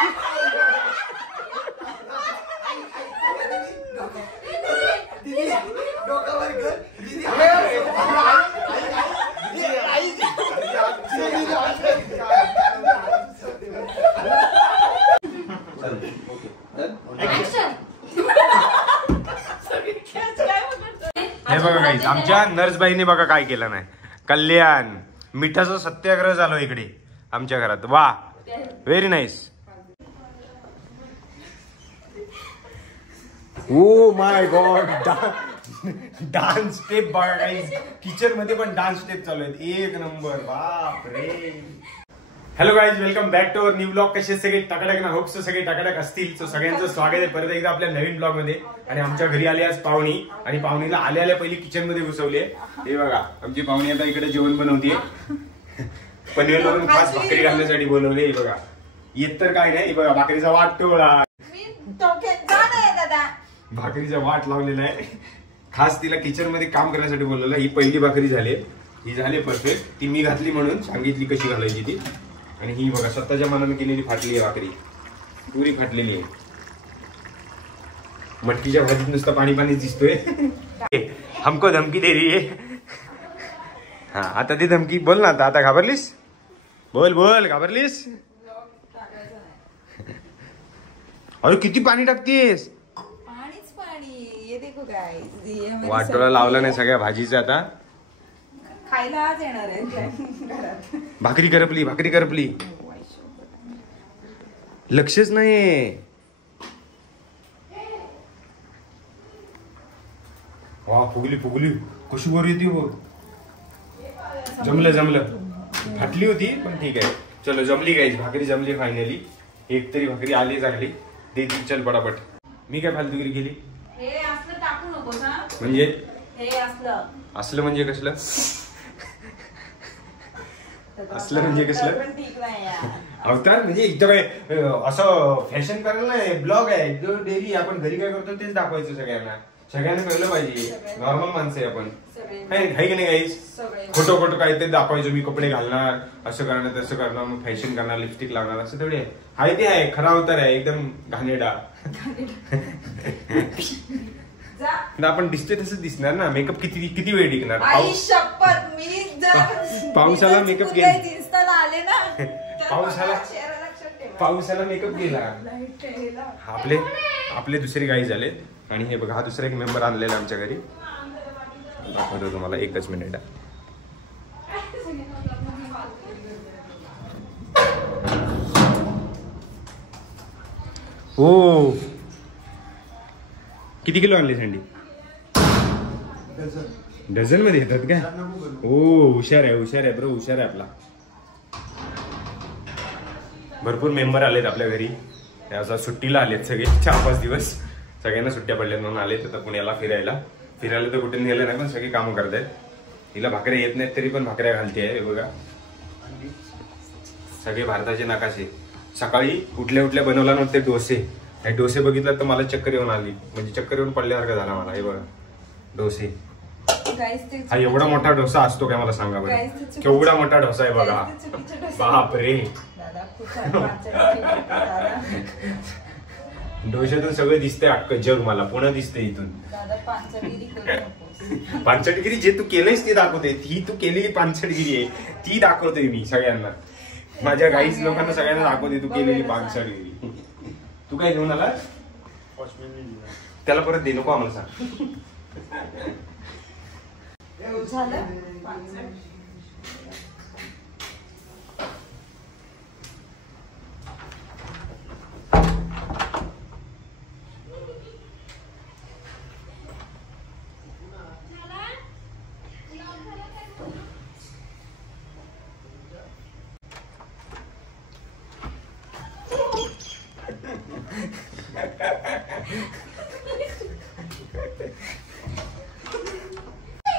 हे बघा गाईस, आमच्या नर्सबाईने बघा काय केलं नाही. कल्याण मिठाचा सत्याग्रह झालो इकडे आमच्या घरात. वा, very nice. Oh my God, dance step बघा गाईस. किचन मध्ये पण डान्स स्टेप चालू आहेत. एक नंबर. बाप रे. Hello guys, welcome back to our new blog. कसे सगळे टकाटक ना? होप्स सगळे टकाटक असतील. सो सगळ्यांचं स्वागत आहे परत एकदा आपल्या नवीन ब्लॉग मध्ये. आणि आमच्या घरी आली आज पाहुणी, आणि पाहुणीला आल्या आल्या पहिली किचन मध्ये घुसवली. हे बघा, आमची पाहुणी आता इकडे जेवण बनवतीये. पनीर वरून खास भाकरी घालण्यासाठी बोलवले. हे बघा, येत तर काय नाही. बघा, भाकरीचा वाट टोळा, भाकरीचा वाट लावलेला आहे. खास तिला किचन मध्ये काम करण्यासाठी बोलवलं. ही पहिली भाकरी झाली, ही झाली परफेक्ट. ती मी घातली म्हणून सांगितली कशी घालायची ती. आणि ही बघा, स्वतःच्या मनाने केलेली फाटली आहे भाकरी, पुरी फाटलेली आहे. मटकीच्या भाजीत नुसतं पाणी पाणीच दिसतोय. हमको धमकी दे रही है. हा, आता ती धमकी बोल ना. आता घाबरलीस? बोल बोल, घाबरलीस? अरे किती पाणी टाकतेस? वाटोळा लावला नाही सगळ्या भाजीचा. आता खायला आज येणार आहे. भाकरी करपली, भाकरी करपली. लक्षच नाही. वा, फुगली फुगली. कशी वर येते बघ. जमलं जमलं. फाटली होती पण ठीक आहे. चलो, जमली गाईज, भाकरी जमली फायनली. एक तरी भाकरी आली चांगली. दे चल पटापट. मी काय फालतूगिरी केली? हे असलं टाकू नकोस हा. म्हणजे हे असलं असलं म्हणजे कसलं? असलं म्हणजे कसलं? अवतार म्हणजे इथं काय असं फॅशन करायला नाही. ब्लॉग आहे जो डेली आपण घरी काय करतो तेच दाखवायचं सगळ्यांना. सगळ्यांना कळलं पाहिजे. नॉर्मल माणसं आहे आपण, आहे की नाही गाईस? खोटं खोटं काहीतरी दाखवायचं. मी कपडे घालणार, असं करणार, तसं करणार, मग फॅशन करणार, लिपस्टिक लावणार, असं थोडी आहे. हाय ते आहे, खरा अवतार आहे एकदम घाणेरडा. आपण दिसतोय तसं दिसणार ना. मेकअप किती किती वेळ टिकणार? पावसाला मेकअप गेला, पावसाला मेकअप गेला. आपले दुसरे गाई झाले. आणि हे बघा, हा दुसरा एक मेंबर आणलेला आमच्या घरी. दाखवतो तुम्हाला, एकच मिनिट. हो, किती किलो आणली थंडी? डझन मध्ये येतात काय? हो, हुशार आहे, हुशार आहे ब्रो, हुशार आहे आपला. भरपूर मेंबर आलेत आपल्या घरी. त्याचा सुट्टीला आलेत सगळे. 4-5 दिवस सगळ्यांना सुट्ट्या पडल्यात म्हणून आलेत आता पुण्याला फिरायला. फिरायला तर कुठे नेलं नाही, पण सगळे कामं करतायत. तिला भाकऱ्या येत नाहीत तरी पण भाकऱ्या घालते आहे. बघा, सगळे भारताचे नकाशे. सकाळी उठल्या उठल्या बनवला नव्हते डोसे. हे डोसे बघितलं तर मला चक्कर येऊन आली, म्हणजे चक्कर येऊन पडल्यासारखं झाला मला. हे बघा, डोसे. हा एवढा मोठा डोसा असतो काय? मला सांगा बरं, केवढा मोठा डोसा आहे बघा. बाप रे. डोशातून सगळं दिसतंय अख्खं जग मला. पुन्हा दिसतंय इथून. पानसटगिरी जे तू केलंयस ते दाखवते. ही तू केलेली पानसटगिरी आहे ती दाखवतोय मी सगळ्यांना. माझ्या गाईच लोकांना सगळ्यांना दाखवते तू केलेली पानसटगिरी. तू काय घेऊन आला? त्याला परत दे, नको आम्हाला सांग.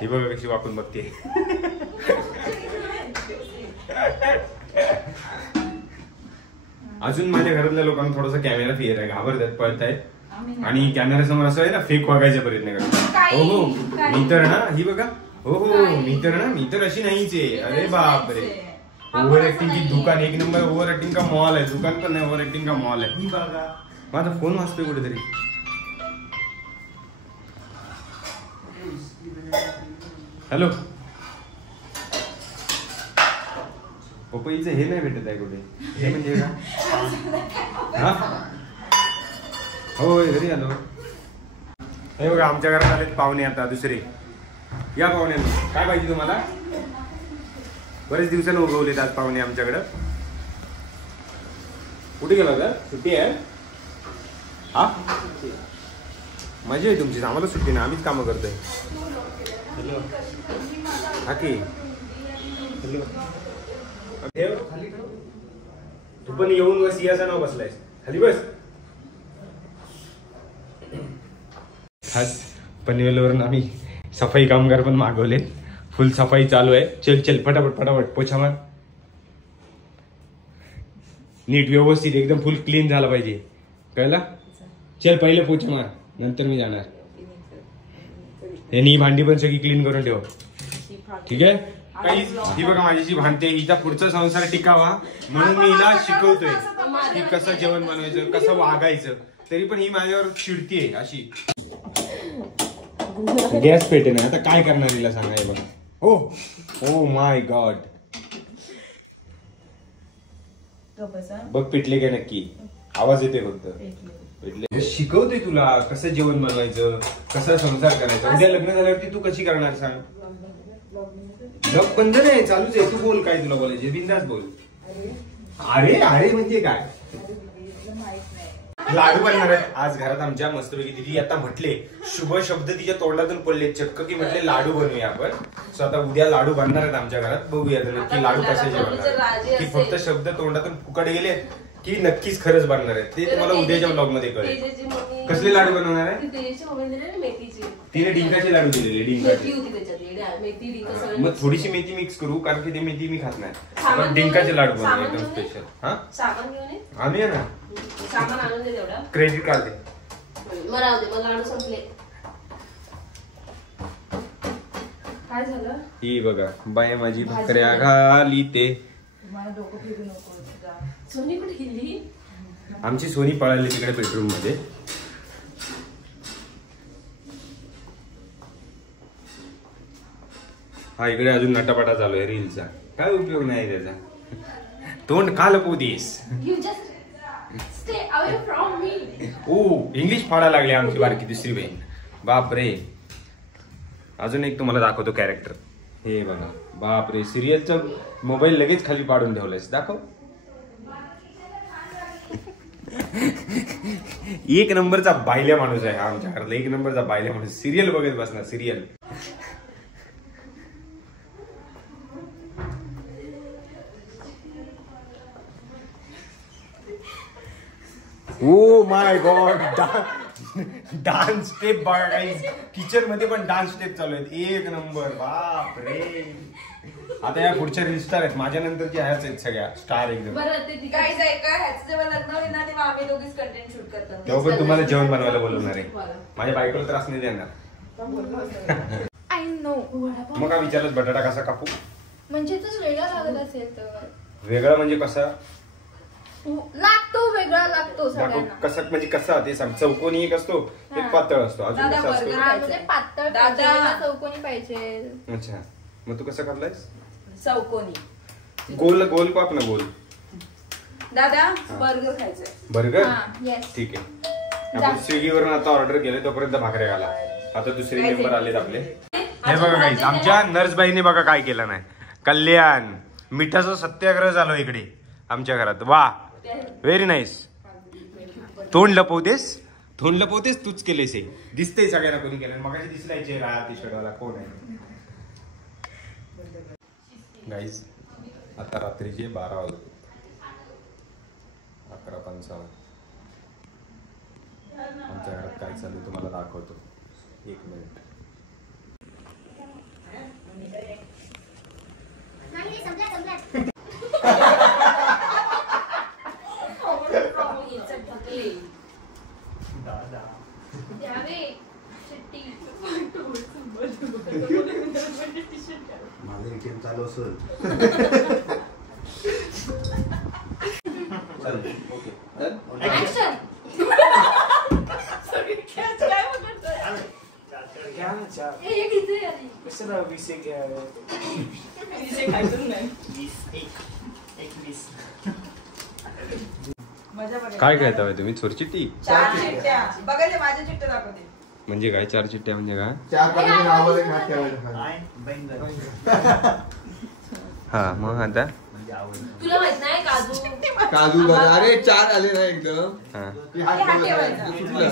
ही बघा कशी वाकून बघते. अजून माझ्या घरातल्या लोकांना थोडासा कॅमेरा फिअर आहे, घाबरतात, पळतायत. आणि कॅमेरा समोर असं आहे ना, फेक वागायचा प्रयत्न करतात. हो हो, मी तर ना, ही बघा, हो हो, मी तर अशी नाहीच आहे. अरे बाप रे, ओव्हर ऍक्टिंग की दुकान एक नंबर ओव्हर ऍक्टिंग का मॉल आहे. दुकान पण नाही, ओव्हर ऍक्टिंग का मॉल आहे. माझा फोन वाजतोय कुठेतरी. हॅलो पपईचं हे नाही भेटत आहे कुठे. हे म्हणजे का हा होय घरी आलो. हे बघा आमच्या घरात आलेत पाहुणे आता दुसरे. या पाहुण्यांना काय पाहिजे तुम्हाला. बरेच दिवसांनी उगवलेत आज पाहुणे आमच्याकडं. कुठे गेला होता. सुट्टी आहे हा. मजा आहे तुमची. आम्हाला सुट्टी नाही, आम्हीच कामं करतोय. हा की तू पण येऊन बस. याचा नाव बसलायस खाली बस. खास पनवेलवरून आम्ही सफाई कामगार पण मागवले. फुल सफाई चालू आहे. चल चल फटाफट फटाफट पोछा मार. नीट व्यवस्थित एकदम फुल क्लीन झाला पाहिजे कळला. चल पहिले पोछा मार नंतर मी जाणार. ही भांडी पण सगळी क्लीन करून ठेव ठीक आहे. ही बघा माझी भांडते. हिचा पुढचा संसार टिकावा म्हणून मी हिला शिकवतोय की कसं जेवण बनवायचं कसं वागायचं. तरी पण ही माझ्यावर चिडतीये अशी. गॅस पेटे नाही आता काय करणार हिला सांगाय बघा. हो ओ माय गॉड बघ पिटले काय नक्की. आवाज येते फक्त. पिटले. शिकवते तुला कसं जेवण बनवायचं कसं संसार करायचा. उद्या लग्न झाल्यावरती तू कशी करणार सांग. जग बंद नाही चालूच आहे. तू बोल काय तुला बोलायचे बिंदास बोल. अरे अरे म्हणजे काय. लाडू बनणार आहेत आज घरात आमच्या मस्तपैकी. दिदी आता म्हटले शुभ शब्द तिच्या तोंडातून पडले चक्क की म्हटले लाडू बनवूया आपण. सो आता उद्या लाडू बनणार आहेत आमच्या घरात. बघूया नक्की लाडू कशाचे बनणार. की फक्त शब्द तोंडातून फुकट गेले की नक्कीच खरंच बनणार आहेत. ते तुम्हाला उद्याच्या ब्लॉग मध्ये कळेल. कसले लाडू बनवणार आहे. तिने डिंकाचे लाडू दिलेले. डिंकाचे मग थोडीशी मेथी मिक्स करू कारण की ते मेथी मी खात नाही. आपण डिंकाचे लाडू बनवू एकदम स्पेशल. हा आणूया ना. क्रेडिट कार्ड दे. काय झालं. ही बघा बाय माझी भाकऱ्या घाली ते. सोनी कुठे गेली. आमची सोनी पळाली तिकडे बेडरूम मध्ये. हा इकडे अजून नटापटा चालू आहे रीलचा. काय उपयोग नाही त्याचा. तोंड का लपवतीस. ओ इंग्लिश फाडायला लागली आमची बारकी दुसरी बहीण. बाप रे. अजून एक तुम्हाला दाखवतो कॅरेक्टर. हे बघा बाप रे. सिरियलचा मोबाईल लगेच खाली पाडून ठेवलायस. दाखव. एक नंबरचा बायल्या माणूस आहे हा आमच्या घरातला. एक नंबरचा बायल्या माणूस. सिरियल बघत बसणार serial. Oh my God dance step guys. Kitchen मध्ये पण डान्स स्टेप चालू आहेत. एक नंबर बाप रे. आता या पुढच्या रील स्टार आहेत माझ्या नंतरची ह्याच आहेत सगळ्या स्टार एकदम. तेव्हा पण तुम्हाला जेवण बनवायला बोलवणार आहे. माझ्या बायकोला त्रास नाही देणार. मग काय विचारलं बटाटा कसा कापू. म्हणजे तो वेगळा लागत असेल तर. वेगळा म्हणजे कसा लागतो. वेगळा लागतो सगळ्यांना. कसा म्हणजे कसा ते सांग. चौकोनी एक असतो एक पातळ असतो. अजून कसा असतो. म्हणजे पातळ पाहिजे चौकोनी पाहिजे. अच्छा मग तू कसं करलायस. चौकोनी. गोल गोल काप ना गोल. दादा बर्गर खायचंय. बर्गर ठीक आहे. आपण स्विगीवरून आता ऑर्डर केले तोपर्यंत भाकऱ्या घाला. आता दुसरे मेंबर आलेत आपले. हे बघा गाईस आमच्या नर्सबाईने बघा काय केलं नाही. कल्याण मिठाचा सत्याग्रह झालो इकडे आमच्या घरात. वा व्हेरी नाईस. तोंड लपवतेस. तोंड लपवतेस तूच केलेस. हे दिसतंय सगळ्यांना कोणी केलं. मग दिसलाय चेहरा टी शर्टवाला कोण आहे. गाईज आता रात्रीचे 12 वाजले. 11:55. आमच्या घरात काय चालू तुम्हाला दाखवतो. एक मिनिट. माझं एटीएम चालू असेल. Action. काय म्हणतोय? घ्या ना चार. हे किती आली? कशाला 20 एक घ्या. तिचे खायचंच नाही. 21. मजा बघायची. काय खेळता तुम्ही चोरचिट्टी? 4 चिट्ट्या. बघायचे माझ्या चिट्ट्या दाखवते. म्हणजे काय 4 चिट्ट्या म्हणजे काय? 4 पाण्याचे नावावर एक हात ठेवायचा. हा मग आता तुला माहित नाही काजू काजू बदाम. अरे 4 आले ना एकदम. हा की हात हात ठेवायचा. ठेवायचा. चुकलं.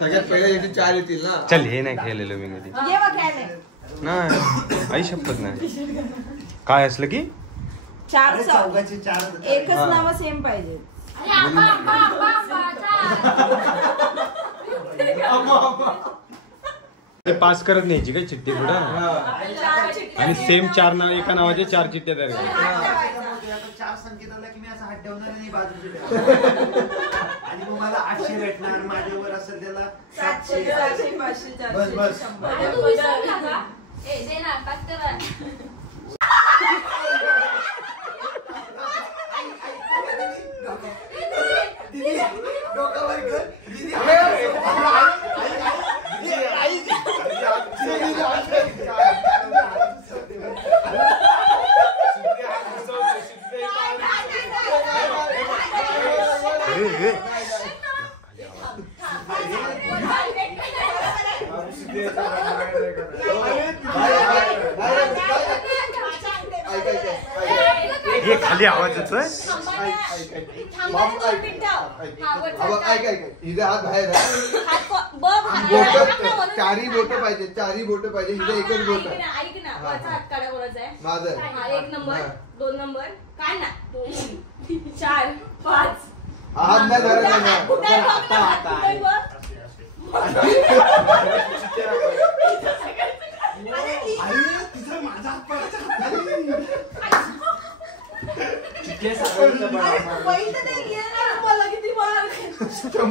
सगळ्यात पहिल्या याचे 4 येतील ना. चल हे नाही खेळलेलो मी कधी. ये बघ खेळायला. नाही आई शपथ नाही. काय असलं की 4 चौघाचे 4 एकच नाव सेम पाहिजे. अरे आंबा आंबा आंबा आंबा ते पास करत न्यायची काय चिठ्ठी पुढं आणि सेम 4 नाव एका नावाचे 4 चिठ्ठ्या तयार करायच्या. 4 संकेत आला की मी असा हात ठेवणार नाही बाजूचे आणि मग मला 800 भेटणार माझ्यावर असेल त्याला 700 400 500 बस, बस. 400 अरे तू विसरला का? ए दे ना पास करा. डोकावर कर. हे खाली आवाज येतोय. हिचे हात बाहेर आहे. चारही बोट पाहिजे. 4ही बोट पाहिजे. हिचे एकच बोट आहे. ऐक ना वरचा हात काढा कोणाचा आहे? माझं. हा, 1 नंबर 2 नंबर काय ना 2 4 5 हात नाही धरायचा ना. कुठे आहे बघ ना, हात कुठे आहे बघ. वही तर नाही घे ना. मला किती मार्क? 100.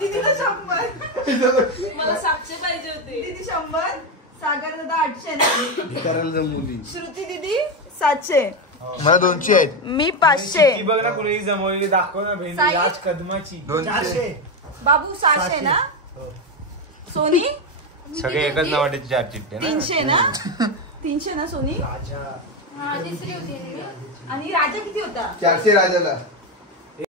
दीदीला 100. मला 700 पाहिजे होते. दीदी 100. सागर दादा 800 ना. करायला मुली. श्रुती दीदी 700. मला 200 आहेत. मी 500. ती बघ ना कुणी जमवलेली दाखव ना बहिणी साई. राज कदमाची. 200. बाबू 600 ना. सोनी सगळे एकच नावाचे 4 चिठ्ठ्या 300 ना. 300 ना सोनी. राजा. हा तिसरी होती. आणि राजा किती होता? 400 राजाला.